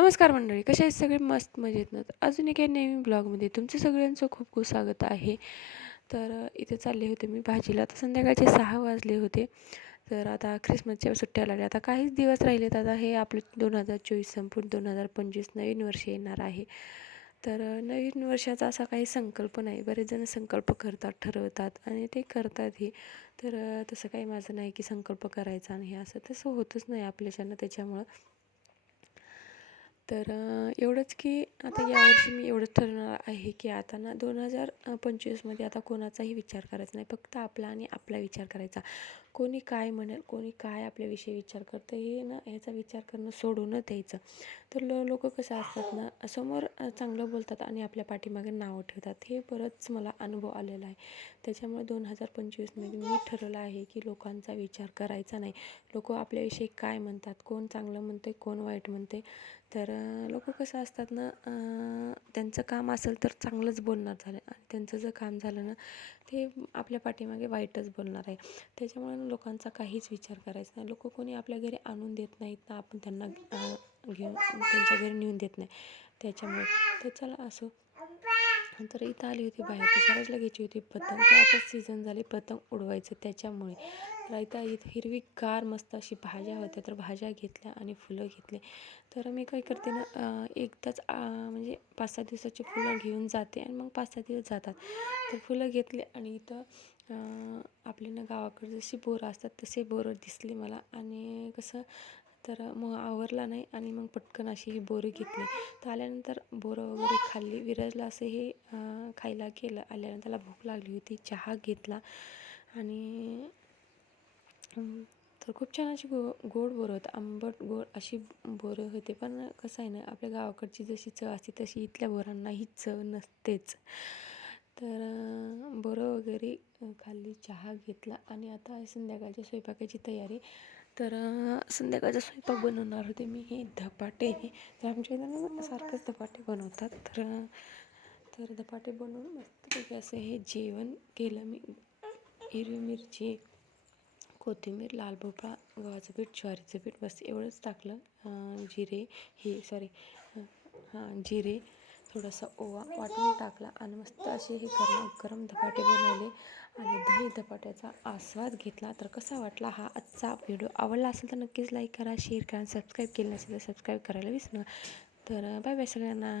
नमस्कार मंडळी, कसे आहेत सगळे? मस्त मजेत ना? अजून एका नवीन ब्लॉगमध्ये तुमचं सगळ्यांचं खूप खूप स्वागत आहे. तर इथे चालले होते मी भाजीला. तर संध्याकाळचे 6 वाजले होते. तर आता ख्रिसमसच्या सुट्ट्या लागल्या. आता काहीच दिवस राहिलेत. आता हे आपले 2024 संपून 2025 नवीन वर्ष येणार आहे. तर नवीन वर्षाचा असा काही संकल्प नाही. बरेच जण संकल्प करतात, ठरवतात आणि ते करतातही. तर तसं काही माझं नाही की संकल्प करायचा आणि हे असं तसं होतच नाही आपल्याच्यानं. त्याच्यामुळं तर एवढंच की आता यावर्षी मी एवढंच ठरवणार आहे की आता ना 2025मध्ये आता कोणाचाही विचार करायचा नाही. फक्त आपला आणि आपला विचार करायचा. कोणी काय म्हणेल, कोणी काय आपल्याविषयी विचार करतं हे ना ह्याचा विचार करणं सोडूनच द्यायचं. तर लोकं कसं असतात ना, समोर चांगलं बोलतात आणि आपल्या पाठीमागे नावं ठेवतात. हे बरंच मला अनुभव आलेला आहे. त्याच्यामुळे 2025मध्ये मी ठरवलं आहे की लोकांचा विचार करायचा नाही. लोकं आपल्याविषयी काय म्हणतात, कोण चांगलं म्हणते, कोण वाईट म्हणते. तर लोकं कसं असतात ना, त्यांचं काम असेल तर चांगलंच बोलणार झालं आणि त्यांचं जर काम झालं ना, ते आपल्या पाठीमागे वाईटच बोलणार आहे. त्याच्यामुळे लोकांचा काहीच विचार करायचा नाही. लोकं कोणी आपल्या घरी आणून देत नाहीत ना, आपण त्यांना घेऊन त्यांच्या घरी नेऊन देत नाही. त्याच्यामुळे तर चला असो. तर इथं आली होती बाहेर, तर शरजला घ्यायची होती पतंग. तर आता सीझन झाली पतंग उडवायचं त्याच्यामुळे. तर इथं हिरवीगार मस्त अशी भाज्या होत्या, तर भाज्या घेतल्या आणि फुलं घेतले. तर मी काय करते ना, एकदाच म्हणजे 5-6 दिवसाची फुलं घेऊन जाते आणि मग 5-6 दिवस जातात. तर फुलं घेतले आणि इथं आपल्या ना गावाकडे जशी बोरं असतात तसे बोरं दिसले मला आणि कसं तर मग आवरला नाही आणि मग पटकन अशी ही बोरं घेतली. तर आल्यानंतर बोरं वगैरे खाल्ली. विराजला असं हे खायला केलं. आल्यानंतर त्याला भूक लागली होती. चहा घेतला आणि तर खूप छान अशी गोड बोरं होतं. आंबट गोड अशी बोरं होते. पण कसं आहे ना, आपल्या गावाकडची जशी चव असते तशी इथल्या बोरांनाही चव नसतेच. तर बोरं वगैरे खाल्ली, चहा घेतला आणि आता आहे संध्याकाळच्या स्वयंपाकाची तयारी. तर संध्याकाळचा स्वयंपाक बनवणार होते मी हे धपाटे. तर आमच्या इथं सारखंच धपाटे बनवतात. तर धपाटे बनवून मस्तपैकी असं हे जेवण केलं मी. हिरवी मिरची, कोथिंबीर, लाल भोपळा, गव्हाचं पीठ, ज्वारीचं पीठ बस एवढंच टाकलं. जिरे, थोडासा ओवा वाटून टाकला आणि मस्त असे हे गरम धपाटे बनवले आणि दही धपाट्याचा आस्वाद घेतला. तर कसा वाटला हा आजचा व्हिडिओ? आवडला असेल तर नक्कीच लाईक करा, शेअर करा, सबस्क्राईब केलं नसेल तर सबस्क्राईब करायला विसरू नका. तर बाय बाय सगळ्यांना.